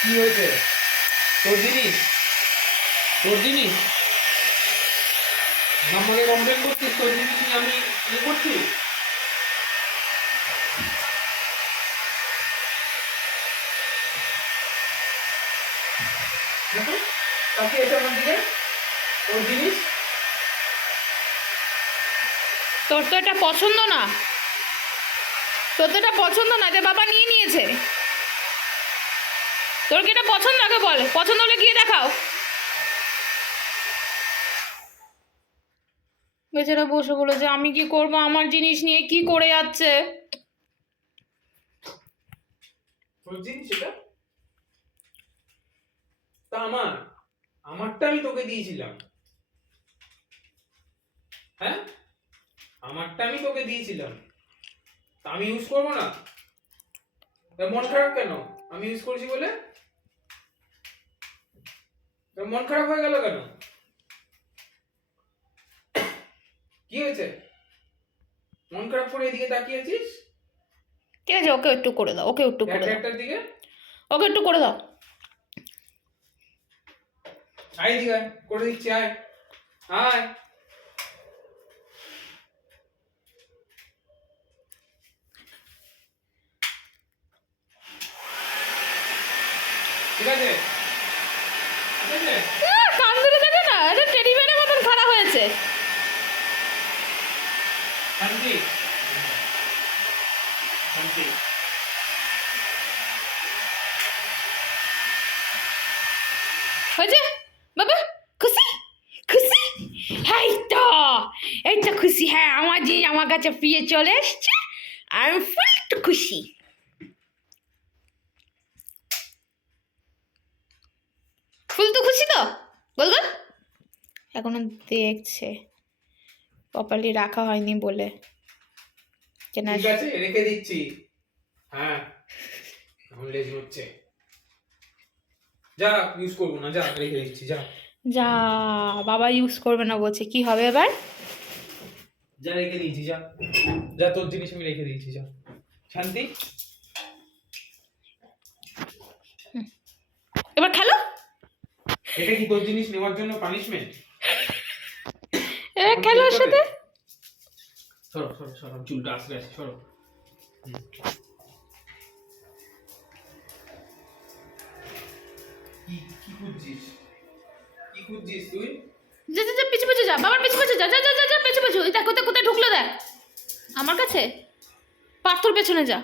কি হয়েছে? তোর তোর কমপ্লেন করছিস, তোর আমি ইয়ে করছি? তোর তো এটা পছন্দ না। তোর তো এটা পছন্দ না যে বাবা নিয়ে নিয়েছে। তোর কি এটা পছন্দ? আগে বল। পছন্দ হলে গিয়ে দেখাও। বেচারা বসে বলে যে আমি কি করব? আমার জিনিস নিয়ে কি করে যাচ্ছে? তা আমার। আমারটা আমি তোকে দিয়েছিলাম। হ্যাঁ? আমারটা আমি তোকে দিয়েছিলাম। তা আমি ইউজ করব না? মন খারাপ কেন? আমি ইউজ করছি বলে? মন খারাপ হয়ে গেল কেন? কি হয়েছে? মন খারাপ করে এদিকে তাকিয়েছিস ঠিক আছে ওকে একটু করে দাও ওকে একটু করে দাও। একটার দিকে। ওকে একটু করে দাও। আয় দিকে করে দিচ্ছি আয়। আয়। ঠিক আছে? ঠিক আছে? আহ, কান ধরে দেখে না এটা টেডি বেয়ারের মতন হয়েছে। শান্তি? শান্তি। হয়েছে? বাবা খুশি? খুশি? এই তো এই তো খুশি। হ্যাঁ আমার জিনিস আমার কাছে ফিরে চলে এসছে আমি ফুল খুশি। ফুল তো খুশি তো? বল এখনও দেখছে। প্রপারলি রাখা হয়নি বলে। যে না ঠিক আছে রেখে দিচ্ছি। হ্যাঁ এখন লেজ হচ্ছে। যা ইউজ করব না যা রেখে দিচ্ছি যা। যা বাবা ইউজ করবে না বলছে। কি হবে এবার? যা রেখে দিয়েছি যা। যা তোর জিনিস আমি রেখে দিয়েছি যা। শান্তি? এবার খেলো? এটা কি তোর জিনিস নেওয়ার জন্য পানিশমেন্ট খেলো ওর সাথে? সরো সরো সরো চুলটা আছে সরো। কি কি খুঁজছিস? কি খুঁজছিস তুই? যা যা যা পিছু পিছু যা বাবার পিছু পিছু যা যা যা যা যা পিছু পিছু। এটা কোথায় কোথায় ঢুকলো দেখ। আমার কাছে? পাথর পেছনে যা।